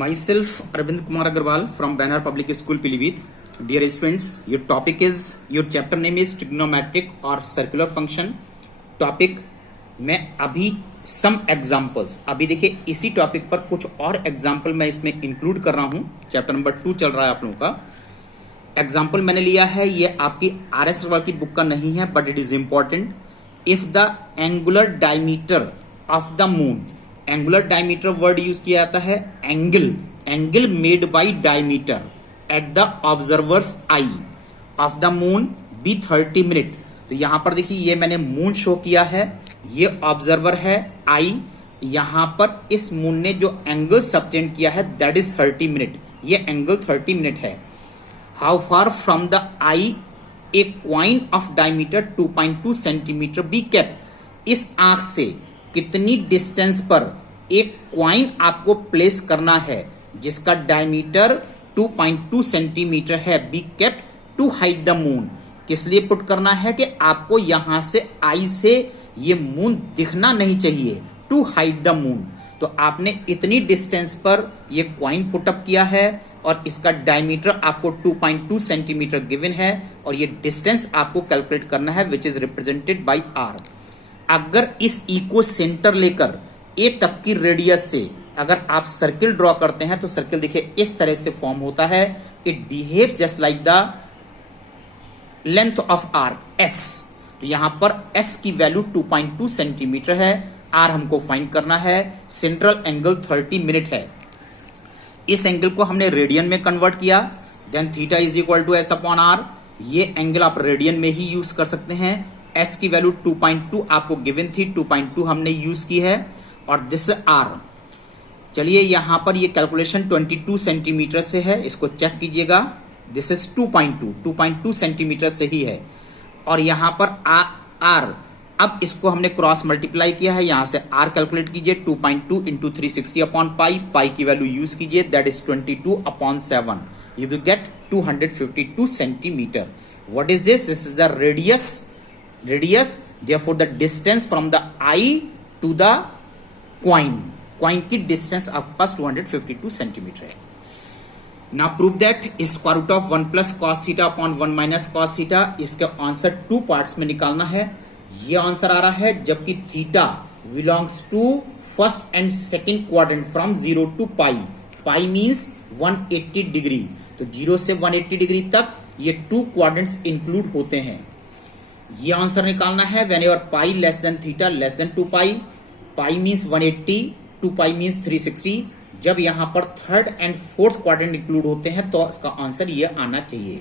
Myself, Arvind Kumar Agarwal from Banner Public School, Pilibhit. Dear students, your topic is, your chapter name is trigonometric or circular function. Topic मैं अभी some examples, अभी देखिए इसी topic पर कुछ और example मैं इसमें इंक्लूड कर रहा हूं. चैप्टर नंबर 2 चल रहा है आप लोगों का. एग्जाम्पल मैंने लिया है, ये आपकी RS अग्रवाल की बुक का नहीं है, but it is important. If the angular diameter of the moon, angular diameter word use किया जाता है angle made by diameter at the observer's eye of the moon be 30 minute. तो यहां पर देखिए ये मैंने मून शो किया है, ये ऑब्जर्वर है आई. यहां पर इस मून ने जो एंगल सबटेंड किया है दैट इज 30 मिनट. ये एंगल 30 मिनट है. How far from the I A coin of diameter 2.2 centimetre be kept. इस आंख से कितनी डिस्टेंस पर एक क्वाइन आपको प्लेस करना है जिसका डायमीटर 2.2 सेंटीमीटर है. Be kept to hide the moon. किस लिए पुट करना है कि आपको यहां से आई से ये मून दिखना नहीं चाहिए, टू हाइड द मून. तो आपने इतनी डिस्टेंस पर ये क्वाइन पुटअप किया है और इसका डायमीटर आपको 2.2 सेंटीमीटर गिवन है और ये डिस्टेंस आपको कैलकुलेट करना है which is represented by R. अगर इस इको सेंटर लेकर ए तक की रेडियस से अगर आप सर्किल ड्रॉ करते हैं तो सर्किल देखिए इस तरह से फॉर्म होता है. It behave just like the length of arc S. तो यहां पर एस की वैल्यू 2.2 सेंटीमीटर है. आर हमको फाइंड करना है. सेंट्रल एंगल 30 मिनट है. इस एंगल को हमने रेडियन में कन्वर्ट किया. Then theta is equal to S upon R. ये एंगल आप रेडियन में ही यूज कर सकते हैं. एस की वैल्यू 2.2 आपको गिवन थी, 2.2 हमने यूज की है और दिस आर. चलिए यहां पर ये कैलकुलेशन 22 सेंटीमीटर से है, इसको चेक कीजिएगा. दिस इज 2.2 सेंटीमीटर से ही है. और यहां पर आर, अब इसको हमने क्रॉस मल्टीप्लाई किया है. यहां से आर कैलकुलेट कीजिए. 2.2 इंटू 360 अपॉन पाई. पाई की वैल्यू यूज कीजिए, that is 22 upon 7. You will get 252 centimetre. What is this? This is the radius. Therefore the distance from the eye to the coin की distance आपके पास 252 centimetre है. Now prove that square root of 1 plus cos theta upon 1 minus cos theta. इसका answer 2 parts में निकालना है. ये answer आ रहा है जबकि theta belongs to first and second quadrant from 0 to pi. Pi means 180 degree. तो 0 से 180 डिग्री तक ये 2 क्वाड्रेंट्स इंक्लूड होते हैं. ये आंसर निकालना है when ever pi less than theta less then 2 pi. Pi means 180, 2 pi means 360. जब यहां पर third and fourth quadrant include होते हैं तो इसका आंसर ये आना चाहिए.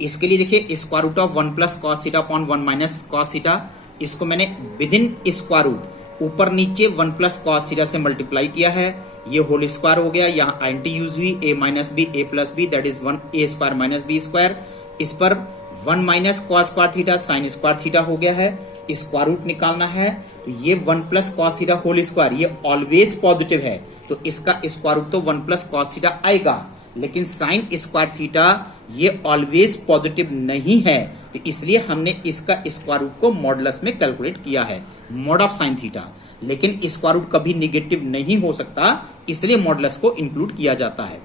इसके लिए देखिए square root of 1 plus cos theta upon 1 minus cos theta. इसको मैंने विद इन स्क्वायर रूट ऊपर नीचे 1 प्लस कॉस थीटा से मल्टीप्लाई किया है. ये होल स्क्वायर हो गया. यहाँ आईएनटी यूज हुई. A minus B A plus B that is 1 A square minus B square. इस पर 1 minus cos square theta sine square theta हो गया है. स्क्वायर रूट निकालना है तो ये 1 plus cos theta whole square ये ऑलवेज पॉजिटिव है तो इसका स्क्वायर रूट तो 1 प्लस कॉस थीटा आएगा. लेकिन साइन स्क्वायर थीटा ये ऑलवेज पॉजिटिव नहीं है तो इसलिए हमने इसका स्क्वायर रूट को मॉडुलस में कैलकुलेट किया है, मॉड ऑफ साइन थीटा. लेकिन स्क्वायर रूट कभी निगेटिव नहीं हो सकता इसलिए मॉडुलस को इंक्लूड किया जाता है.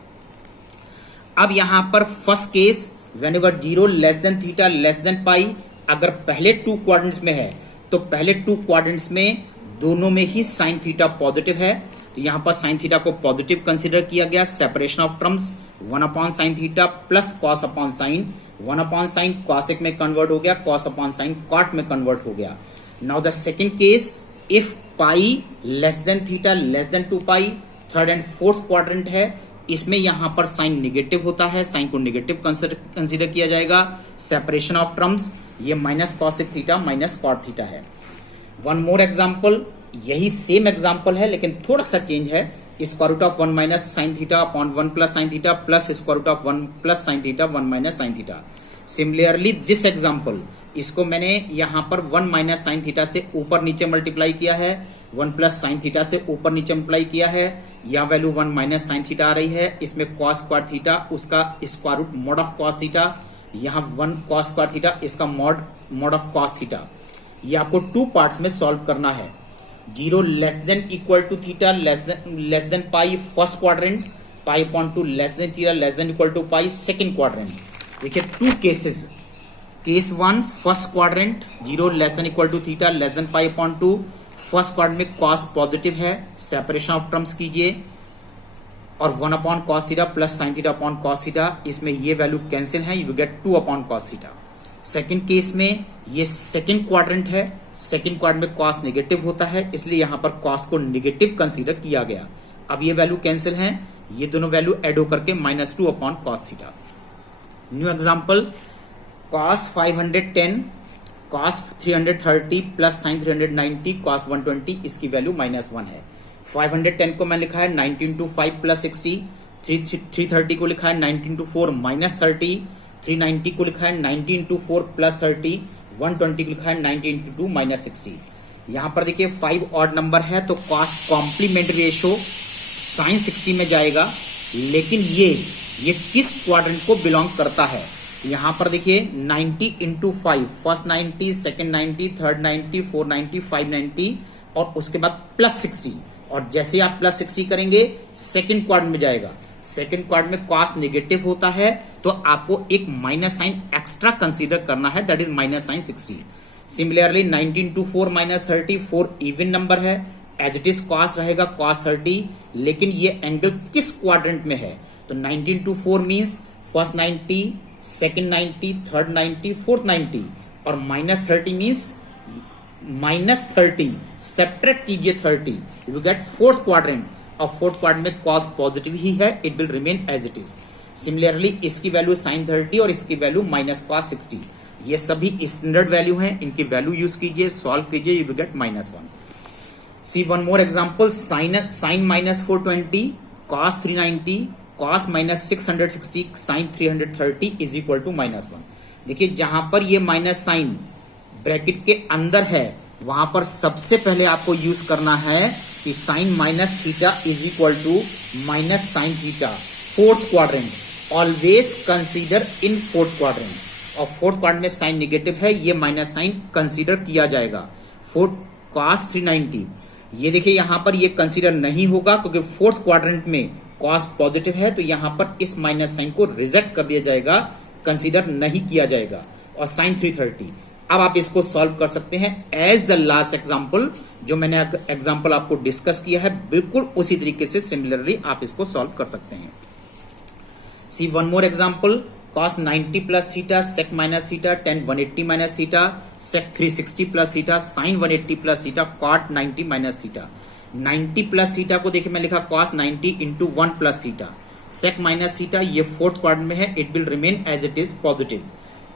अब यहां पर first case whenever 0 less than theta less than pi. अगर पहले 2 क्वाड्रेंट्स में है तो पहले 2 क्वाड्रेंट्स में दोनों में ही साइन थीटा पॉजिटिव है. तो यहां पर साइन थीटा को पॉजिटिव कंसीडर किया गया. Separation of terms 1 upon sine theta plus cos upon sine. 1 upon sine cosec में कन्वर्ट हो गया, कॉस अपॉन साइन कॉट में कन्वर्ट हो गया. Now the second case if pi less than theta less then 2 pi. Third and fourth quadrant है, इसमें यहां पर साइन निगेटिव होता है, साइन को निगेटिव कंसीडर किया जाएगा. सेपरेशन ऑफ टर्म्स ये minus cosec theta minus cot theta है. वन मोर एग्जांपल, यही सेम एग्जांपल है लेकिन थोड़ा सा चेंज है. Square root of 1 minus sine theta upon 1 plus sine theta plus square root of 1 plus sine theta 1 minus sine theta. Similarly this example, इसको मैंने यहां पर 1 माइनस साइन थीटा से ऊपर नीचे मल्टीप्लाई किया है, 1 प्लस साइन थीटा से ऊपर नीचे मल्टीप्लाई किया है. यह वैल्यू 1 माइनस साइन थीटा आ रही है. इसमें कॉस स्क्वायर थीटा उसका square root mod of cos theta. यहां 1 कॉस स्क्वायर थीटा इसका मॉड ऑफ कॉस थीटा. ये आपको 2 पार्ट्स में सॉल्व करना है. 0 less than equal to theta less than pi first quadrant. Pi upon 2 less than theta less than equal to pi, second quadrant. देखिए 2 cases, case 1 first quadrant 0 less than equal to theta less than pi upon 2, first quadrant में cos positive है, separation of terms कीजिए और 1 upon cos theta plus sine theta upon cos theta, इसमें ये value cancel है, you get 2 upon cos theta. Second case में ये second quadrant है, सेकेंड क्वाड्रेंट में कॉस नेगेटिव होता है, इसलिए यहां पर कॉस को नेगेटिव कंसीडर किया गया। अब ये वैल्यू कैंसिल है, ये दोनों वैल्यू एड होकर के -2 upon cos theta. New example, cos 510 cos 330 plus sign 390 cos 120, इसकी वैल्यू -1 है। 510 को मैं लिखा है 19 इंटू 5 प्लस 60, 330 को लिखा है 19 इंटू 4 -30, 390 को लिखा है 90 इंटू 4 प्लस 30, 120 को लिखा है 90 इंटू 2 -60। यहां पर देखिए 5 ऑड नंबर है तो कॉस कॉम्प्लीमेंट्री रेशो साइन 60 में जाएगा, लेकिन ये किस क्वाड्रेंट को बिलोंग करता है? यहां पर देखिए 90 इंटू 5, फर्स्ट 90, सेकेंड 90, थर्ड 90, 490, 590 और उसके बाद प्लस 60, और जैसे आप प्लस 60 करेंगे सेकेंड क्वाड्रेंट में जाएगा। सेकेंड क्वाड्रेंट में कॉस नेगेटिव होता है तो आपको एक माइनस साइन एक्स्ट्रा कंसीडर करना है, that is minus sine 60। Similarly 19 into 4 -30, 4 even number है, एज इट इज कॉस रहेगा cos 30, लेकिन ये एंगल किस क्वाड्रेंट में है? तो 19 into 4 means first 90, second 90, third 90, fourth 90 और -30 मीन्स -30, सेपरेट कीजिए 30, यू गेट फोर्थ क्वाड्रेंट, और फोर्थ क्वाड्रेंट में कॉस पॉजिटिव ही है, it will remain as it is. Similarly इसकी वैल्यू साइन 30 और इसकी वैल्यू -cos 60, ये सभी स्टैंडर्ड वैल्यू हैं, इनकी वैल्यू यूज कीजिए, सॉल्व कीजिए, you will get -1। See one more example, sine -420 cos 390 cos -660 sine 330 is equal to -1। देखिए जहां पर ये माइनस साइन ब्रैकेट के अंदर है वहां पर सबसे पहले आपको यूज करना है कि sine minus theta is equal to minus sine theta, fourth quadrant, always consider in fourth quadrant, और फोर्थ क्वाड्रेंट में साइन नेगेटिव है, ये माइनस साइन कंसीडर किया जाएगा। फोर्थ cos 390, ये देखिए यहां पर ये कंसीडर नहीं होगा क्योंकि फोर्थ क्वाड्रेंट में कॉस पॉजिटिव है, तो यहां पर इस माइनस साइन को रिजेक्ट कर दिया जाएगा, कंसीडर नहीं किया जाएगा। और साइन 330, अब आप इसको सॉल्व कर सकते हैं एज द लास्ट एग्जांपल, जो मैंने एग्जांपल आपको डिस्कस किया है बिल्कुल उसी तरीके से सिमिलरली आप इसको सॉल्व कर सकते हैं। See one more example, cos 90 plus theta sec minus theta tan 180 minus theta sec 360 plus theta sin 180 plus theta cot 90 minus theta. 90 plus theta को देखिए मैं लिखा cos 90 into 1 plus theta, sec minus theta ये fourth quadrant में है, it will remain as it is positive.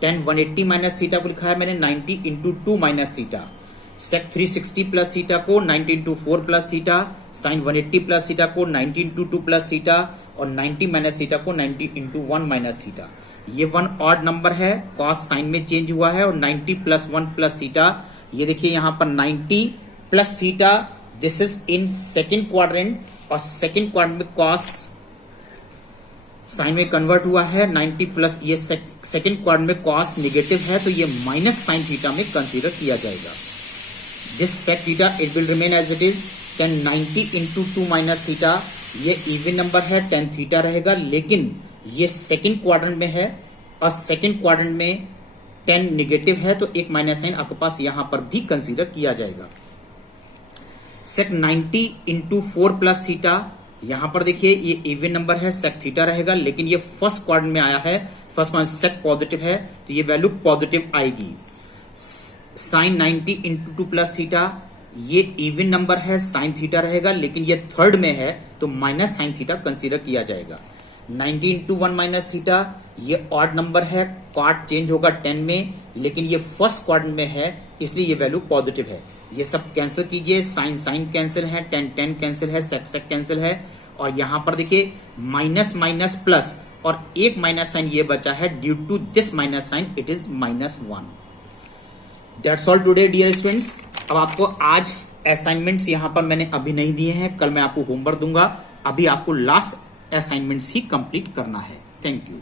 tan 180 minus theta को लिखा है मैंने 90 into 2 minus theta, sec 360 plus theta को 90 into 4 plus theta, sin 180 plus theta को 90 into 2 plus theta और 90 माइनस थीटा को 90 इंटू 1 माइनस थीटा। ये 1 ऑड नंबर है, कॉस साइन में चेंज हुआ है, और 90 प्लस 1 प्लस थीटा, ये देखिए यहां पर 90 plus theta, this is in second quadrant, और सेकेंड क्वाड्रेंट में कॉस साइन में कन्वर्ट हुआ है 90 प्लस, ये सेकेंड क्वाड्रेंट में कॉस नेगेटिव है तो ये माइनस साइन थीटा में कंसीडर किया जाएगा। This sec theta it will remain as it is, tan 90 into 2 minus theta, ये इवन नंबर है, tan थीटा रहेगा, लेकिन ये सेकेंड क्वाड्रेंट में है और सेकेंड क्वाड्रेंट में tan नेगेटिव है तो एक माइनस साइन आपके पास यहां पर भी कंसीडर किया जाएगा। sec 90 इंटू 4 प्लस थीटा, यहां पर देखिए ये इवन नंबर है, sec थीटा रहेगा, लेकिन ये फर्स्ट क्वाड्रेंट में आया है, फर्स्ट क्वाड्रेंट sec पॉजिटिव है तो ये वैल्यू पॉजिटिव आएगी। साइन 90 इंटू 2 प्लस थीटा, ये इवन नंबर है, साइन थीटा रहेगा, लेकिन ये थर्ड में है तो माइनस साइन थीटा कंसीडर किया जाएगा। 90 इंटू 1 माइनस थीटा, ये ऑड नंबर है, कॉट चेंज होगा 10 में, लेकिन ये फर्स्ट क्वाड्रेंट में है इसलिए ये वैल्यू पॉजिटिव है। ये सब कैंसिल कीजिए, साइन साइन कैंसिल है, tan कैंसिल है, sec कैंसिल है, और यहां पर देखिए माइनस माइनस प्लस और एक माइनस साइन ये बचा है, due to this minus sine it is -1। That's all today dear students. अब आपको आज असाइनमेंट्स यहां पर मैंने अभी नहीं दिए हैं, कल मैं आपको होमवर्क दूंगा, अभी आपको लास्ट असाइनमेंट्स ही कंप्लीट करना है। Thank you.